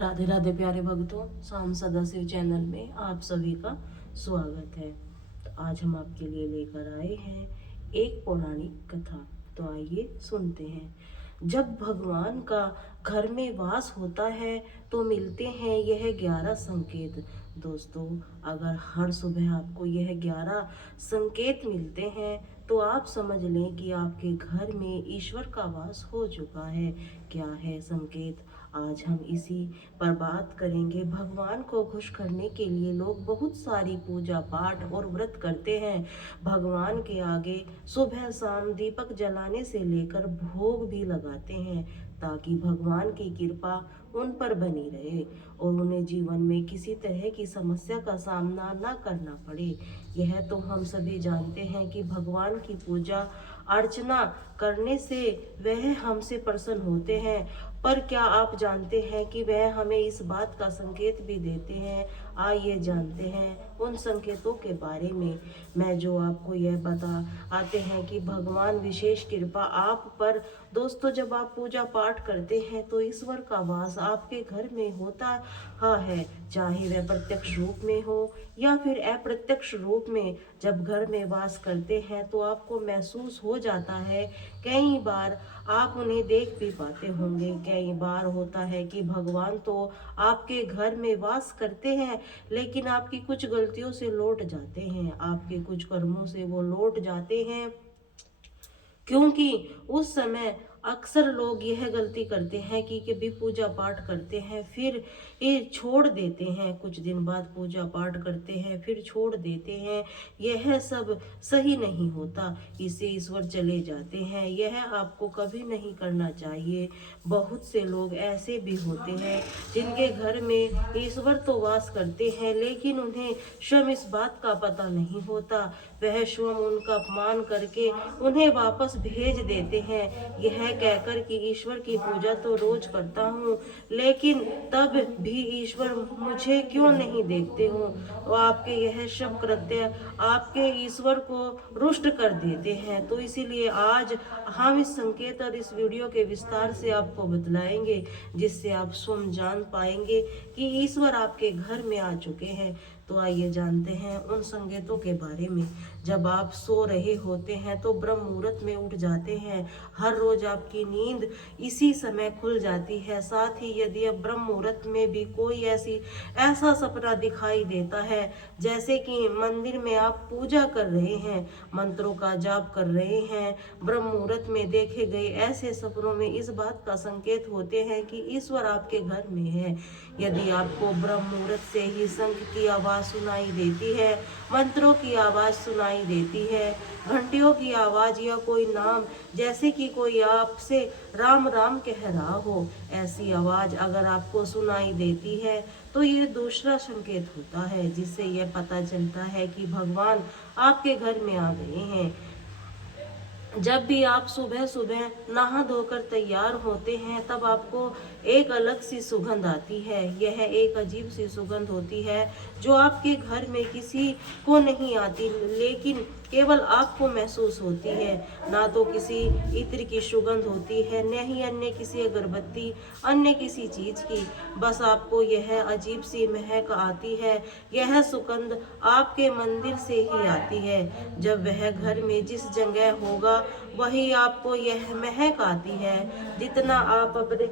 राधे राधे प्यारे भक्तों, शाम सदाशिव चैनल में आप सभी का स्वागत है। तो आज हम आपके लिए लेकर आए हैं एक पौराणिक कथा। तो आइए सुनते हैं। जब भगवान का घर में वास होता है तो मिलते हैं यह 11 संकेत। दोस्तों, अगर हर सुबह आपको यह 11 संकेत मिलते हैं तो आप समझ लें कि आपके घर में ईश्वर का वास हो चुका है। क्या है संकेत? आज हम इसी पर बात करेंगे। भगवान को खुश करने के लिए लोग बहुत सारी पूजा पाठ और व्रत करते हैं। भगवान के आगे सुबह शाम दीपक जलाने से लेकर भोग भी लगाते हैं ताकि भगवान की कृपा उन पर बनी रहे और उन्हें जीवन में किसी तरह की समस्या का सामना न करना पड़े। यह तो हम सभी जानते हैं कि भगवान की पूजा अर्चना करने से वह हमसे प्रसन्न होते हैं, पर क्या आप जानते हैं कि वह हमें इस बात का संकेत भी देते हैं? आइए जानते हैं उन संकेतों के बारे में। मैं जो आपको यह बता आते हैं कि भगवान विशेष कृपा आप पर। दोस्तों, जब आप पूजा पाठ करते हैं तो ईश्वर का वास आपके घर में होता है, चाहे वह प्रत्यक्ष रूप में हो या फिर अप्रत्यक्ष रूप में। जब घर में वास करते हैं तो आपको महसूस हो जाता है। कई बार आप उन्हें देख भी पाते होंगे। कई बार होता है कि भगवान तो आपके घर में वास करते हैं लेकिन आपकी कुछ गलतियों से लौट जाते हैं, आपके कुछ कर्मों से वो लौट जाते हैं, क्योंकि उस समय अक्सर लोग यह गलती करते हैं कि कभी पूजा पाठ करते हैं फिर ये छोड़ देते हैं, कुछ दिन बाद पूजा पाठ करते हैं फिर छोड़ देते हैं। यह सब सही नहीं होता, इससे ईश्वर चले जाते हैं। यह आपको कभी नहीं करना चाहिए। बहुत से लोग ऐसे भी होते हैं जिनके घर में ईश्वर तो वास करते हैं लेकिन उन्हें स्वयं इस बात का पता नहीं होता। वह स्वयं उनका अपमान करके उन्हें वापस भेज देते हैं, यह कहकर कि ईश्वर की पूजा तो रोज करता हूँ लेकिन तब भी ईश्वर मुझे क्यों नहीं देखते हो। तो आपके यह सब कृत्य आपके ईश्वर को रुष्ट कर देते हैं। तो इसीलिए आज हम इस संकेत और इस वीडियो के विस्तार से आपको बतलाएंगे, जिससे आप स्वयं जान पाएंगे कि ईश्वर आपके घर में आ चुके हैं। तो आइए जानते हैं उन संकेतों के बारे में। जब आप सो रहे होते हैं तो ब्रह्म मुहूर्त में उठ जाते हैं। हर रोज आपकी नींद इसी समय खुल जाती है। साथ ही यदि अब ब्रह्म मुहूर्त में भी कोई ऐसा सपना दिखाई देता है जैसे कि मंदिर में आप पूजा कर रहे हैं, मंत्रों का जाप कर रहे हैं, ब्रह्म मुहूर्त में देखे गए ऐसे सपनों में इस बात का संकेत होते हैं कि ईश्वर आपके घर में है। यदि आपको ब्रह्म मुहूर्त से ही शंख की आवाज सुनाई देती है, मंत्रों की आवाज सुनाई देती है, घंटियों की आवाज या कोई नाम जैसे कि कोई आपसे राम राम कह रहा हो, ऐसी आवाज अगर आपको सुनाई देती है तो ये दूसरा संकेत होता है, जिससे यह पता चलता है कि भगवान आपके घर में आ गए हैं। जब भी आप सुबह सुबह नहा धोकर तैयार होते हैं तब आपको एक अलग सी सुगंध आती है। यह एक अजीब सी सुगंध होती है जो आपके घर में किसी को नहीं आती, लेकिन केवल आपको महसूस होती है। ना तो किसी इत्र की सुगंध होती है, न ही अन्य किसी अगरबत्ती, अन्य किसी चीज की, बस आपको यह अजीब सी महक आती है। यह सुगंध आपके मंदिर से ही आती है। जब वह घर में जिस जगह होगा वही आपको यह महक आती है। जितना आप अपने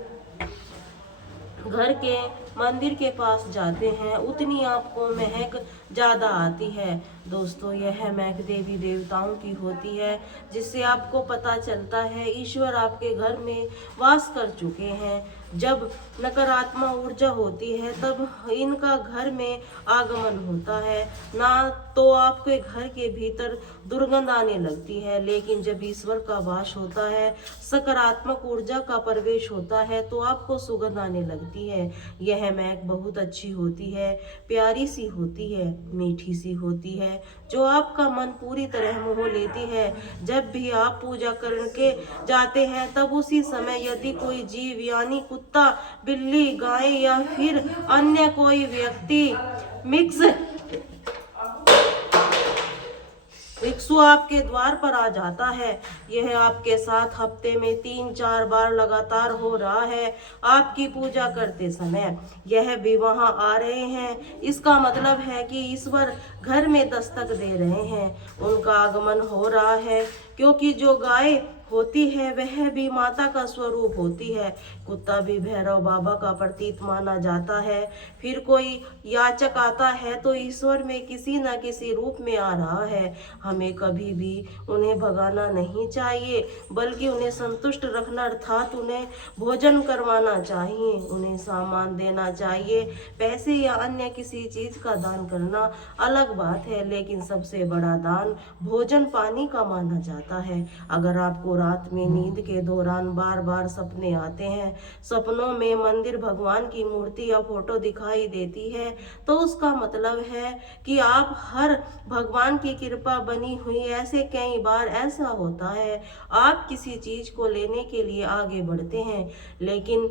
घर के मंदिर के पास जाते हैं उतनी आपको महक ज्यादा आती है। दोस्तों, यह महक देवी देवताओं की होती है, जिससे आपको पता चलता है ईश्वर आपके घर में वास कर चुके हैं। जब नकारात्मक ऊर्जा होती है तब इनका घर में आगमन होता है, ना तो आपके घर के भीतर दुर्गंध आने लगती है। लेकिन जब ईश्वर का वास होता है, सकारात्मक ऊर्जा का प्रवेश होता है तो आपको सुगंध आने लगती है। यह महक बहुत अच्छी होती है, प्यारी सी होती है, मीठी सी होती है, जो आपका मन पूरी तरह मोह लेती है। जब भी आप पूजा करके जाते हैं तब उसी समय यदि कोई जीव यानी कुत्ता, बिल्ली, गाय या फिर अन्य कोई व्यक्ति मिक्स भिक्षु आपके द्वार पर आ जाता है। यह आपके साथ हफ्ते में 3-4 बार लगातार हो रहा है। आपकी पूजा करते समय यह भी वहां आ रहे हैं। इसका मतलब है कि ईश्वर घर में दस्तक दे रहे हैं, उनका आगमन हो रहा है। क्योंकि जो गाय होती है वह भी माता का स्वरूप होती है। कुत्ता भी भैरव बाबा का प्रतीक माना जाता है। फिर कोई याचक आता है तो ईश्वर में किसी न किसी रूप में आ रहा है। हमें कभी भी उन्हें भगाना नहीं चाहिए, बल्कि उन्हें संतुष्ट रखना, अर्थात उन्हें भोजन करवाना चाहिए, उन्हें सामान देना चाहिए। पैसे या अन्य किसी चीज का दान करना अलग बात है, लेकिन सबसे बड़ा दान भोजन पानी का माना जाता है। अगर आपको रात में नींद के दौरान बार बार सपने आते हैं, सपनों में मंदिर, भगवान की मूर्ति या फोटो दिखाई देती है, तो उसका मतलब है कि आप हर भगवान की कृपा बनी हुई। ऐसे कई बार ऐसा होता है, आप किसी चीज को लेने के लिए आगे बढ़ते हैं, लेकिन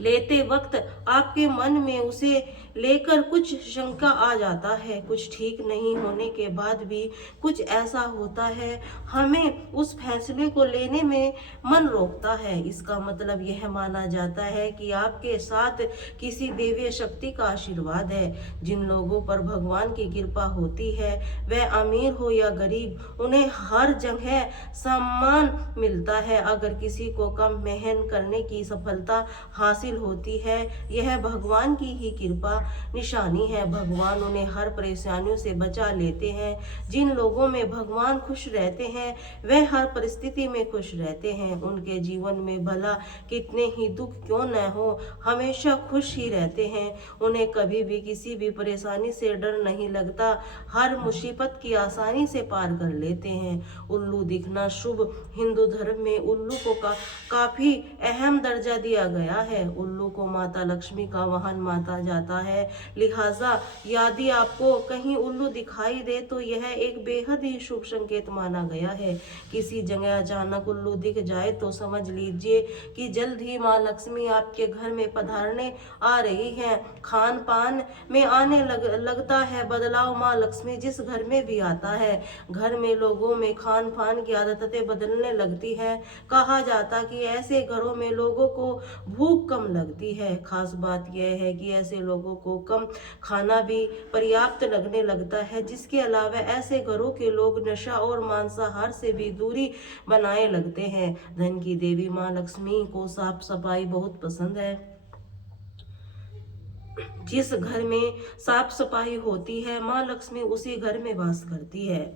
लेते वक्त आपके मन में उसे लेकर कुछ शंका आ जाता है। कुछ ठीक नहीं होने के बाद भी कुछ ऐसा होता है, हमें उस फैसले को लेने में मन रोकता है। इसका मतलब यह माना जाता है कि आपके साथ किसी देवीय शक्ति का आशीर्वाद है। जिन लोगों पर भगवान की कृपा होती है, वह अमीर हो या गरीब, उन्हें हर जगह सम्मान मिलता है। अगर किसी को कम मेहनत करने की सफलता हासिल होती है, यह भगवान की ही कृपा निशानी है। भगवान उन्हें हर परेशानियों से बचा लेते हैं। जिन लोगों में भगवान खुश रहते हैं, वह हर परिस्थिति में खुश रहते हैं। उनके जीवन में भला कितने ही दुख क्यों न हो, हमेशा खुश ही रहते हैं। उन्हें कभी भी किसी भी परेशानी से डर नहीं लगता, हर मुसीबत की आसानी से पार कर लेते हैं। उल्लू दिखना शुभ। हिंदू धर्म में उल्लू को काफी अहम दर्जा दिया गया है। उल्लू को माता लक्ष्मी का वाहन माना जाता है। लिहाजा यदि आपको कहीं उल्लू दिखाई दे तो यह एक बेहद ही शुभ संकेत माना गया है। किसी जगह अचानक उल्लू दिख जाए तो समझ लीजिए कि जल्द ही माँ लक्ष्मी आपके घर में पधारने आ रही है। खान पान में आने लगता है बदलाव। माँ लक्ष्मी जिस घर में भी आता है, घर में लोगों में खान पान की आदतें बदलने लगती है। कहा जाता कि ऐसे घरों में लोगों को भूख कम लगती है। खास बात यह है कि ऐसे लोगों को कम खाना भी पर्याप्त लगने लगता है। जिसके अलावा ऐसे घरों के लोग नशा और मांसाहार से भी दूरी बनाए लगते हैं। धन की देवी माँ लक्ष्मी को साफ सफाई बहुत पसंद है। जिस घर में साफ सफाई होती है, माँ लक्ष्मी उसी घर में वास करती है।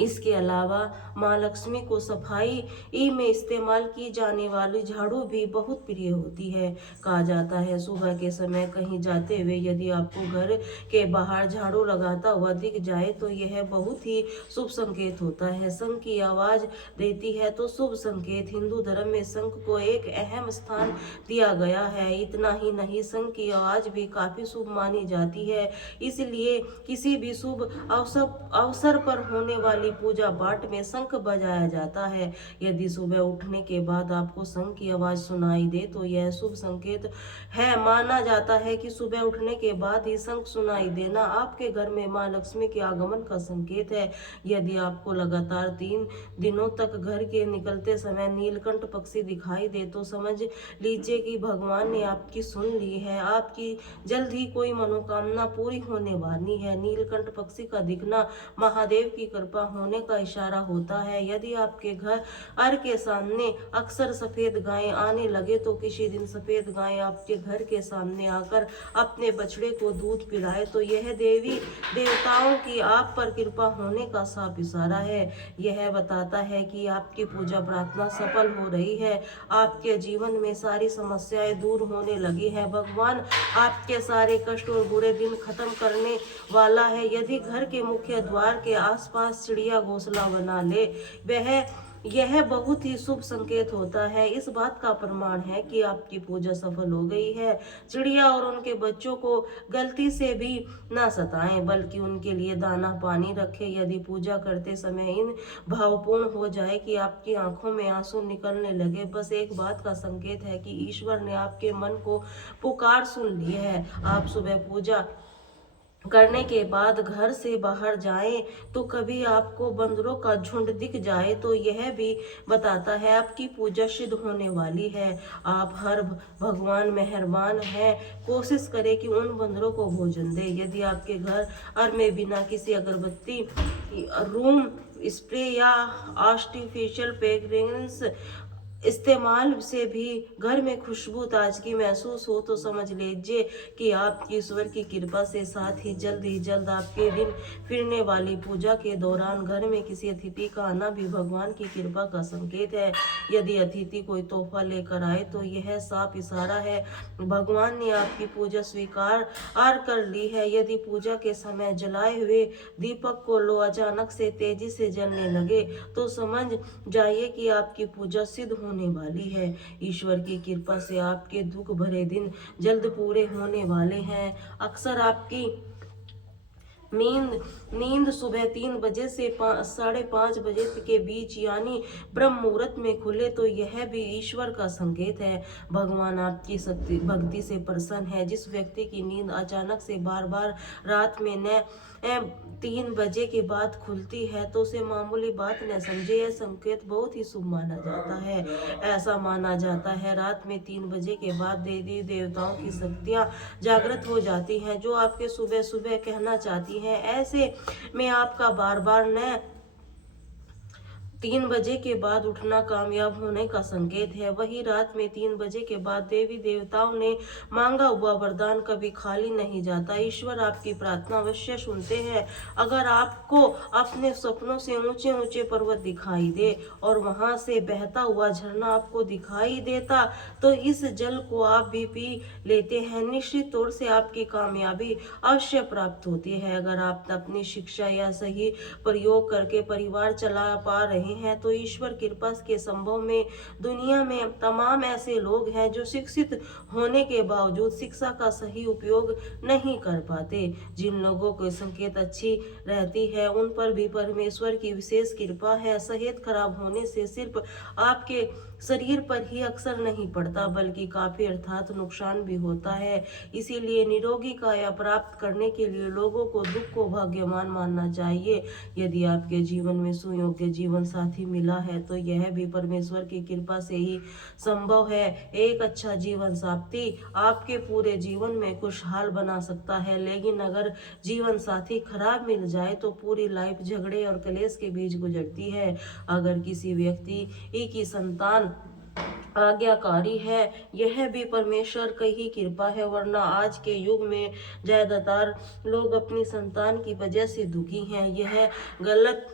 इसके अलावा माँ लक्ष्मी को सफाई में इस्तेमाल की जाने वाली झाड़ू भी बहुत प्रिय होती है। कहा जाता है सुबह के समय कहीं जाते हुए यदि आपको घर के बाहर झाड़ू लगाता हुआ दिख जाए तो यह बहुत ही शुभ संकेत होता है। शंख की आवाज देती है तो शुभ संकेत। हिंदू धर्म में शंख को एक अहम स्थान दिया गया है। इतना ही नहीं, शंख की आवाज भी काफी शुभ मानी जाती है। इसलिए किसी भी शुभ अवसर पर होने वाली पूजा पाठ में शंख बजाया जाता है। यदि सुबह उठने के बाद आपको शंख की आवाज सुनाई दे तो यह शुभ संकेत है। माना जाता है कि सुबह उठने के बाद ही शंख सुनाई देना आपके घर में मां लक्ष्मी के आगमन का संकेत है। यदि आपको लगातार 3 दिनों तक घर के निकलते समय नीलकंठ पक्षी दिखाई दे तो समझ लीजिए कि भगवान ने आपकी सुन ली है। आपकी जल्द ही कोई मनोकामना पूरी होने वाली है। नीलकंठ पक्षी का दिखना महादेव की कृपा होने का इशारा होता है। यदि आपके घर के सामने अक्सर सफेद गायें आने लगे तो किसी दिन सफेद गाय आपके घर के सामने आकर अपने बछड़े को दूध पिलाए तो यह देवी देवताओं की आप पर कृपा होने का साफ इशारा है। यह बताता है कि आपकी पूजा प्रार्थना सफल हो रही है। आपके जीवन में सारी समस्याएं दूर होने लगी है। भगवान आपके सारे कष्ट और बुरे दिन खत्म करने वाला है। यदि घर के मुख्य द्वार के आसपास चिड़िया घोंसला बना ले यह बहुत ही शुभ संकेत होता है। इस बात का प्रमाण है कि आपकी पूजा सफल हो गई है। चिड़िया और उनके बच्चों को गलती से भी ना सताएं, बल्कि उनके लिए दाना पानी रखें। यदि पूजा करते समय इन भावपूर्ण हो जाए कि आपकी आंखों में आंसू निकलने लगे, बस एक बात का संकेत है कि ईश्वर ने आपके मन को पुकार सुन ली है। आप सुबह पूजा करने के बाद घर से बाहर जाएं तो कभी आपको बंदरों का झुंड दिख जाए तो यह भी बताता है आपकी पूजा सिद्ध होने वाली है। आप हर भगवान मेहरबान है, कोशिश करें कि उन बंदरों को भोजन दे। यदि आपके घर और में बिना किसी अगरबत्ती, रूम स्प्रे या आर्टिफिशियल फ्रेग्रेंस इस्तेमाल से भी घर में खुशबू ताजगी महसूस हो तो समझ लीजिए कि आपकी ईश्वर की कृपा से, साथ ही जल्द आपके दिन फिरने वाली पूजा के दौरान घर में किसी अतिथि का आना भी भगवान की कृपा का संकेत है। यदि अतिथि कोई तोहफा लेकर आए तो यह साफ इशारा है भगवान ने आपकी पूजा स्वीकार कर ली है। यदि पूजा के समय जलाए हुए दीपक को लो अचानक से तेजी से जलने लगे तो समझ जाइए कि आपकी पूजा सिद्ध होने वाली है। ईश्वर की कृपा से आपके दुख भरे दिन जल्द पूरे होने वाले हैं। अक्सर आपकी नींद सुबह 3 बजे से 5:30 बजे के बीच यानी ब्रह्म मुहूर्त में खुले तो यह भी ईश्वर का संकेत है। भगवान आपकी भक्ति से प्रसन्न है। जिस व्यक्ति की नींद अचानक से बार बार रात में न 3 बजे के बाद खुलती है तो उसे मामूली बात न समझे, यह संकेत बहुत ही शुभ माना जाता है। ऐसा माना जाता है रात में 3 बजे के बाद देवी देवताओं की शक्तियाँ जागृत हो जाती हैं जो आपके सुबह सुबह कहना चाहती हैं। ऐसे में आपका बार बार न 3 बजे के बाद उठना कामयाब होने का संकेत है। वही रात में 3 बजे के बाद देवी देवताओं ने मांगा हुआ वरदान कभी खाली नहीं जाता। ईश्वर आपकी प्रार्थना अवश्य सुनते हैं। अगर आपको अपने सपनों से ऊंचे ऊंचे पर्वत दिखाई दे और वहां से बहता हुआ झरना आपको दिखाई देता तो इस जल को आप भी पी लेते हैं, निश्चित तौर से आपकी कामयाबी अवश्य प्राप्त होती है। अगर आप अपनी शिक्षा या सही प्रयोग करके परिवार चला पा रहे हैं तो ईश्वर कृपा के संभव में दुनिया में तमाम ऐसे लोग हैं जो शिक्षित होने के बावजूद शिक्षा का सही उपयोग नहीं कर पाते। जिन लोगों को संकेत अच्छी रहती है उन पर भी परमेश्वर की विशेष कृपा है। सेहत खराब होने से सिर्फ आपके शरीर पर ही अक्सर नहीं पड़ता बल्कि काफी अर्थात नुकसान भी होता है। इसीलिए निरोगी काया प्राप्त करने के लिए लोगों को दुख को भाग्यवान मानना चाहिए। यदि आपके जीवन में सुयोग्य जीवन साथी मिला है तो यह भी परमेश्वर की कृपा से ही संभव है। एक अच्छा जीवन साथी आपके पूरे जीवन में खुशहाल बना सकता है, लेकिन अगर जीवन साथी खराब मिल जाए तो पूरी लाइफ झगड़े और कलेश के बीच गुजरती है। अगर किसी व्यक्ति की संतान आज्ञाकारी है यह भी परमेश्वर की ही कृपा है, वरना आज के युग में ज्यादातर लोग अपनी संतान की वजह से दुखी हैं। यह गलत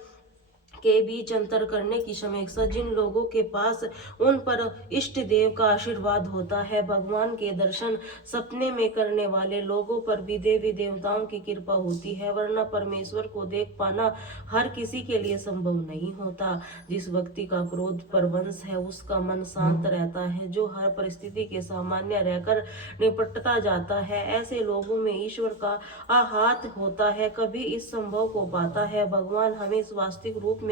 के बीच अंतर करने की समीक्षा जिन लोगों के पास उन पर इष्ट देव का आशीर्वाद होता है, भगवान के दर्शन सपने में करने वाले लोगों पर भी देवी देवताओं की कृपा होती है, वरना परमेश्वर को देख पाना हर किसी के लिए संभव नहीं होता। जिस व्यक्ति का क्रोध परवंश है उसका मन शांत रहता है, जो हर परिस्थिति के सामान्य रहकर निपटता जाता है। ऐसे लोगों में ईश्वर का हाथ होता है, कभी इस संभव को पाता है। भगवान हमें वास्तविक रूप में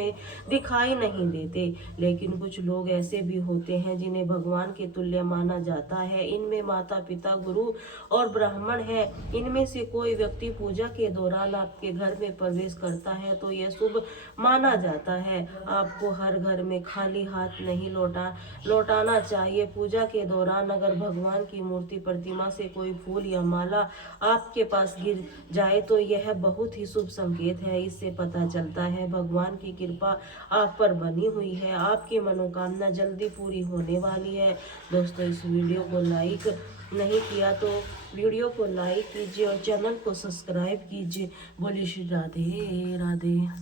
दिखाई नहीं देते, लेकिन कुछ लोग ऐसे भी होते हैं जिन्हें भगवान के तुल्य माना जाता है। इनमें माता पिता गुरु और ब्राह्मण हैं। इनमें से कोई व्यक्ति पूजा के दौरान आपके घर में प्रवेश करता है तो यह शुभ माना जाता है। आपको हर घर में खाली हाथ नहीं लौटाना चाहिए। पूजा के दौरान अगर भगवान की मूर्ति प्रतिमा से कोई फूल या माला आपके पास गिर जाए तो यह बहुत ही शुभ संकेत है। इससे पता चलता है भगवान की कृपा आप पर बनी हुई है, आपकी मनोकामना जल्दी पूरी होने वाली है। दोस्तों, इस वीडियो को लाइक नहीं किया तो वीडियो को लाइक कीजिए और चैनल को सब्सक्राइब कीजिए। बोलिए श्री राधे राधे।